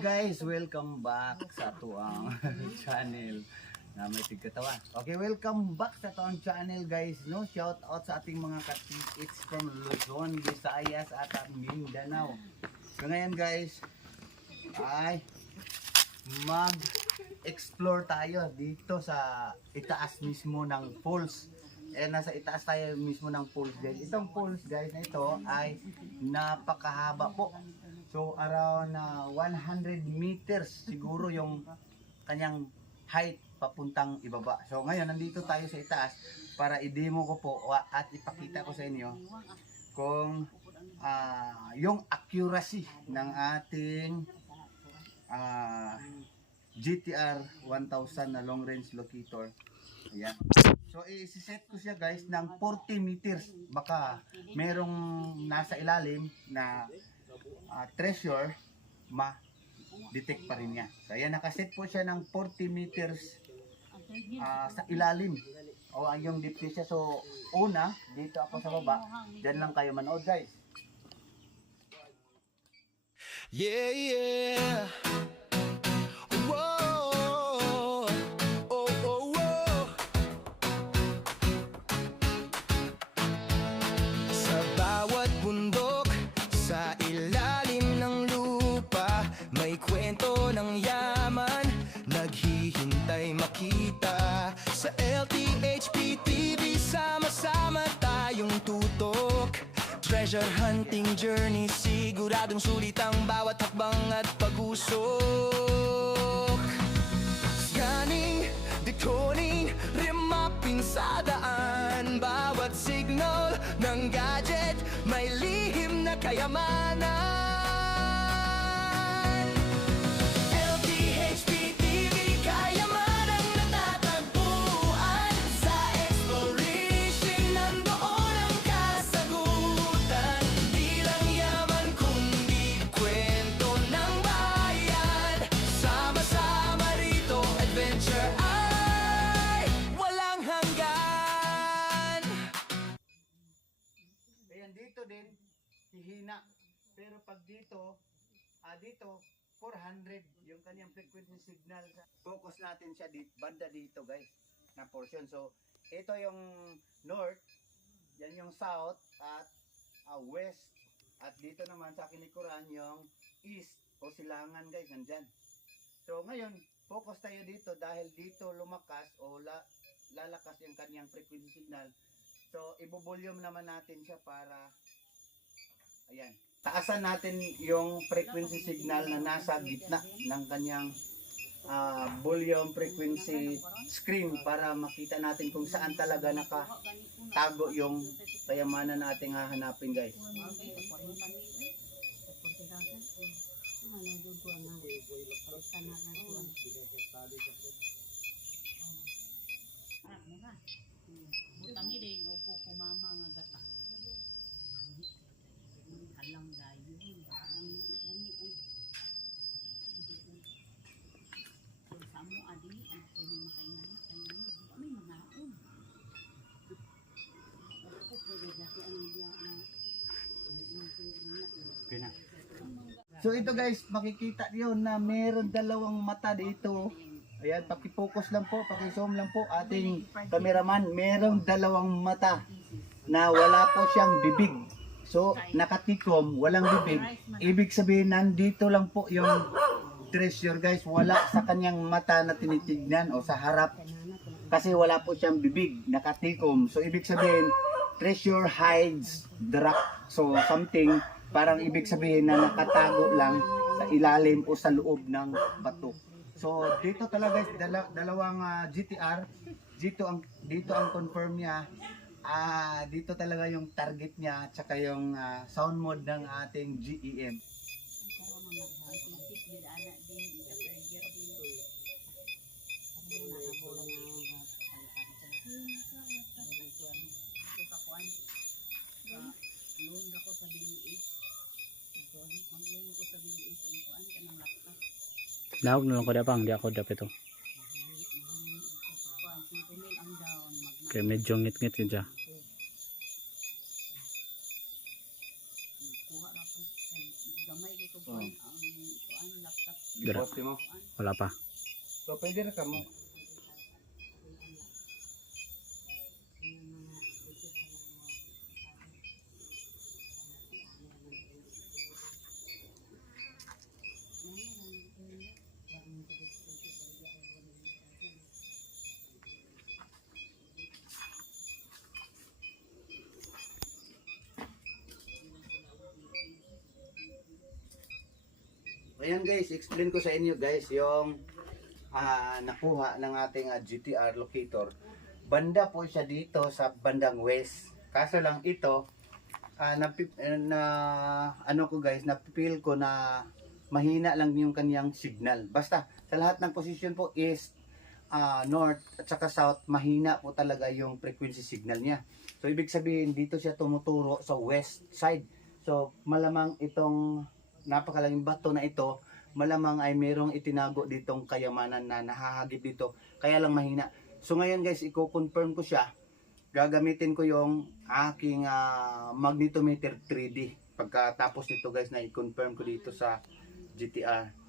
guys, welcome back sa tuang channel na may tigkatawa. Okay, welcome back sa tuang channel guys. No, shout out sa ating mga ka-it's from Luzon, Visayas at Mindanao. So ngayon guys, ay mag-explore tayo dito sa itaas mismo ng falls. Nasa itaas tayo mismo ng falls guys. Itong falls guys na ito ay napakahaba po. So around 100 meters siguro yung kanyang height papuntang ibaba. So ngayon nandito tayo sa itaas para i-demo ko po at ipakita ko sa inyo kung yung accuracy ng ating GTR 1000 na long range locator. Ayan. So i-set ko siya guys ng 40 meters. Baka merong nasa ilalim na treasure, ma-detect pa rin niya. So ayan, nakaset po siya ng 40 meters sa ilalim. O yung deep siya. So una, dito ako sa baba. Diyan lang kayo manood guys. Yeah, yeah. Whoa. Oh, oh, whoa. Sa bawat bundok, sa ilalim ng lupa, may kwento ng yaman, naghihintay makita. Sa LTHP TV, sama-sama tayong tutok. Treasure hunting journey, siguradong sulit ang bawat hakbang at pag-usok. Scanning, decoding, remapping sa daan. Bawat signal ng gadget, may lihim na kayamanan. LTHP TV, kayamanang natatagpuan. Sa exploration, nandoon ang kasagutan. Di lang yaman kundi kwento ng bayan. Sama-sama rito, adventure ay walang hanggan. Ayan, dito din hihina. Pero pag dito, dito 400 yung kanyang frequency signal. Focus natin siya dito, banda dito guys, na portion. So ito yung north, yan yung south at west, at dito naman sa kinikuran yung east o silangan guys, nandyan. So ngayon, focus tayo dito dahil dito lumakas o lalakas yung kanyang frequency signal. So ibo-volume naman natin siya para ayan, taasan natin yung frequency signal na nasa gitna ng kanyang volume frequency screen para makita natin kung saan talaga nakatago yung kayamanan nating hahanapin guys. Butangi din upo ko mama nga gata. Halang dayon. So samo adi ang kini makaingan kay may mangaon. Upo ko gati ang dia na. So ito guys, makikita niyo na meron dalawang mata dito. Ayan, paki-focus lang po, paki-zoom lang po ating cameraman. Merong dalawang mata na wala po siyang bibig. So, nakatikom, walang bibig. Ibig sabihin, nandito lang po yung treasure guys. Wala sa kanyang mata na tinitignan o sa harap. Kasi wala po siyang bibig, nakatikom. So, ibig sabihin, treasure hides the rock. So, something parang ibig sabihin na nakatago lang sa ilalim o sa loob ng bato. So dito talaga dalawang GTR, dito ang confirm niya. Dito talaga yung target niya at saka yung sound mode ng ating GEM. Naog na lang ko dapang, di ako dap ito. Kaya medyo ngit-ngit yun dyan. Kuha na ko. Gamay dito Oh. ang laptop. Gra- Poste mo. Wala pa. So pwede na ka mo. Ayan guys, explain ko sa inyo guys yung nakuha ng ating GTR locator. Banda po siya dito sa bandang west. Kaso lang ito ano ko guys, napipil ko na mahina lang yung kanyang signal. Basta sa lahat ng posisyon po east, north at saka south, mahina po talaga yung frequency signal niya. So ibig sabihin dito siya tumuturo sa west side. So malamang itong napakalaking bato na ito, malamang ay merong itinago ditong kayamanan na nahahagip dito, kaya lang mahina. So ngayon guys, i-confirm ko siya. Gagamitin ko yung aking magnetometer 3D. Pagkatapos nito guys, na i-confirm ko dito sa GTR.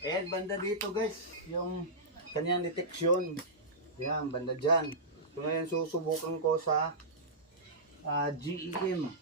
And banda dito guys, yung kanyang detection. Yan, banda dyan. So ngayon susubukan ko sa GEM.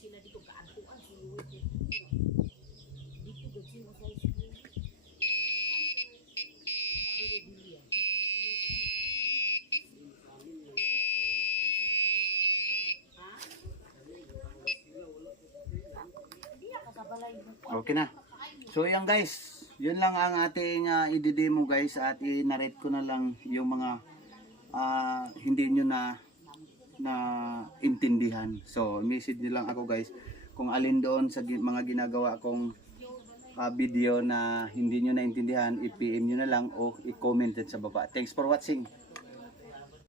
Sila dito kaantuan siluwit dito gagsin mo sa siluwit bilibilian ha hindi kasabalay mo. Okay na. So yan guys, yun lang ang ating i-demo guys, at i-narrate ko na lang yung mga hindi nyo na intindihan. So message nyo lang ako guys kung alin doon sa mga ginagawa kong video na hindi nyo naintindihan, i-PM nyo na lang o i-comment sa baba. Thanks for watching.